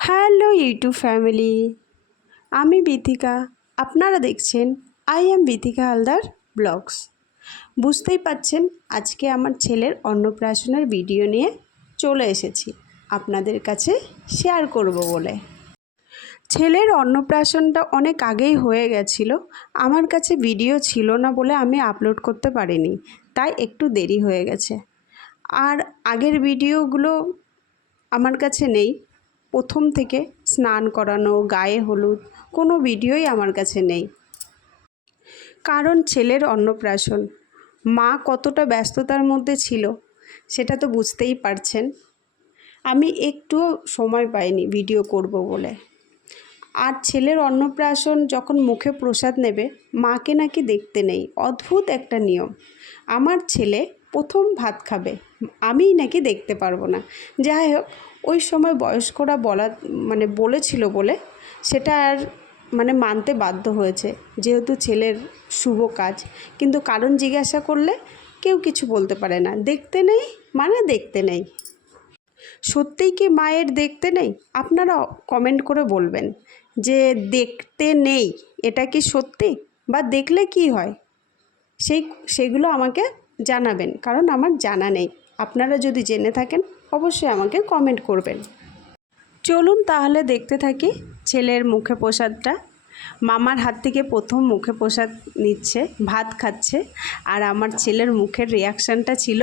Hello YouTube family, আমি বিথিকা। আপনারা দেখছেন I am Bithika Haldar vlogs. বুঝতেই পাচ্ছেন আজকে আমার ছেলের অন্নপ্রাশনের ভিডিও নিয়ে চলে এসেছি আপনাদের কাছে শেয়ার করব বলে। ছেলের অন্নপ্রাশনটা অনেক আগেই হয়ে গেছিল, আমার কাছে ভিডিও ছিল না বলে আমি আপলোড করতে পারিনি, তাই একটু দেরি হয়ে গেছে। আর আগের ভিডিওগুলো আমার কাছে নেই। প্রথম থেকে স্নান করানো, গায়ে হলুদ কোনো ভিডিওই আমার কাছে নেই, কারণ ছেলের অন্নপ্রাশন। মা কতটা ব্যস্ততার মধ্যে ছিল সেটা তো বুঝতেই পারছেন। আমি একটুও সময় পাইনি ভিডিও করব বলে। আর ছেলের অন্নপ্রাশন যখন মুখে প্রসাদ নেবে, মাকে নাকি দেখতে নেই, অদ্ভুত একটা নিয়ম। আমার ছেলে প্রথম ভাত খাবে, আমিই নাকি দেখতে পারবো না। যাই হোক, ওই সময় বয়স্করা বলেছিল বলে সেটা আর মানতে বাধ্য হয়েছে, যেহেতু ছেলের শুভ কাজ। কিন্তু কারণ জিজ্ঞাসা করলে কেউ কিছু বলতে পারে না। দেখতে নেই মানে দেখতে নেই। সত্যিই কি মায়ের দেখতে নেই? আপনারা কমেন্ট করে বলবেন যে দেখতে নেই এটা কি সত্যি, বা দেখলে কি হয় সেগুলো আমাকে জানাবেন, কারণ আমার জানা নেই। আপনারা যদি জেনে থাকেন অবশ্যই আমাকে কমেন্ট করবেন। চলুন তাহলে দেখতে থাকি ছেলের মুখে প্রসাদটা। মামার হাত থেকে প্রথম মুখে প্রসাদ নিচ্ছে, ভাত খাচ্ছে। আর আমার ছেলের মুখের রিয়াকশানটা ছিল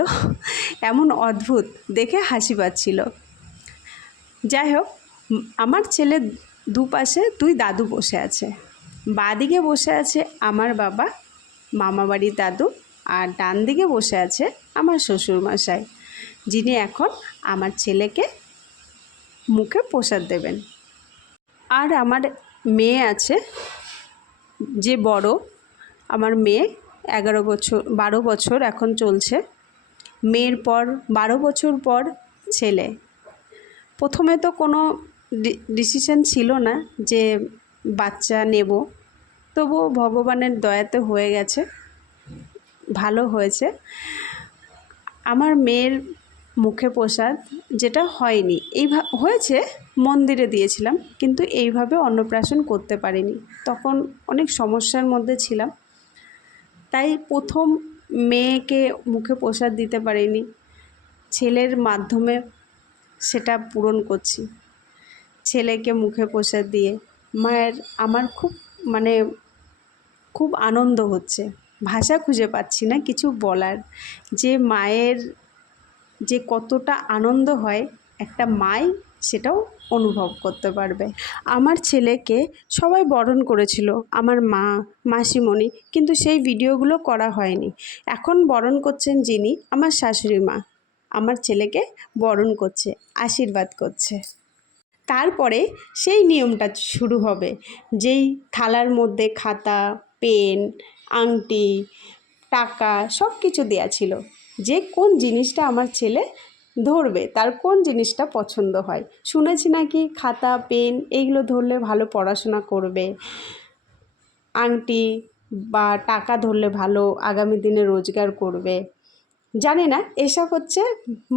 এমন অদ্ভুত, দেখে হাসি পাচ্ছিল। যাই হোক, আমার ছেলের দুপাশে দুই দাদু বসে আছে। বাঁদিকে বসে আছে আমার বাবা, মামাবাড়ির দাদু, আর ডান দিকে বসে আছে আমার শ্বশুরমশাই, যিনি এখন আমার ছেলেকে মুখে প্রসাদ দেবেন। আর আমার মেয়ে আছে, যে বড়, আমার মেয়ে 12 বছর এখন চলছে। মেয়ের পর 12 বছর পর ছেলে। প্রথমে তো কোনো ডিসিশন ছিল না যে বাচ্চা নেব, তবুও ভগবানের দয়াতে হয়ে গেছে, ভালো হয়েছে। আমার মেয়ের মুখে প্রসাদ যেটা হয়নি, হয়েছে, মন্দিরে দিয়েছিলাম, কিন্তু এইভাবে অন্নপ্রাশন করতে পারিনি, তখন অনেক সমস্যার মধ্যে ছিলাম, তাই প্রথম মেয়েকে মুখে প্রসাদ দিতে পারিনি। ছেলের মাধ্যমে সেটা পূরণ করছি। ছেলেকে মুখে প্রসাদ দিয়ে আমার খুব আনন্দ হচ্ছে, ভাষা খুঁজে পাচ্ছি না কিছু বলার, যে মায়ের যে কতটা আনন্দ হয় একটা মাই সেটাও অনুভব করতে পারবে। আমার ছেলেকে সবাই বরণ করেছিল, আমার মা, মাসিমণি, কিন্তু সেই ভিডিওগুলো করা হয়নি। এখন বরণ করছেন যিনি, আমার শাশুড়ি মা, আমার ছেলেকে বরণ করছে, আশীর্বাদ করছে। তারপরে সেই নিয়মটা শুরু হবে, যেই থালার মধ্যে খাতা, পেন, আংটি, টাকা সব কিছু দেয়া ছিল, যে কোন জিনিসটা আমার ছেলে ধরবে, তার কোন জিনিসটা পছন্দ হয়। শুনেছি নাকি খাতা, পেন এইগুলো ধরলে ভালো পড়াশোনা করবে, আংটি বা টাকা ধরলে ভালো আগামী দিনে রোজগার করবে। জানি না, এসব হচ্ছে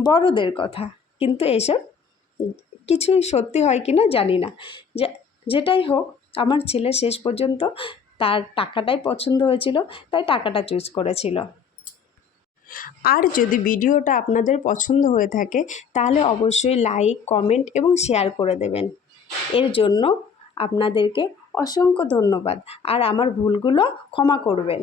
বড়দের কথা, কিন্তু এসব কিছুই সত্যি হয় কি না জানি না। যেটাই হোক, আমার ছেলে শেষ পর্যন্ত তার টাকাটাই পছন্দ হয়েছিল, তাই টাকাটা চুজ করেছিল। আর যদি ভিডিওটা আপনাদের পছন্দ হয়ে থাকে তাহলে অবশ্যই লাইক, কমেন্ট এবং শেয়ার করে দেবেন। এর জন্য আপনাদেরকে অসংখ্য ধন্যবাদ, আর আমার ভুলগুলো ক্ষমা করবেন।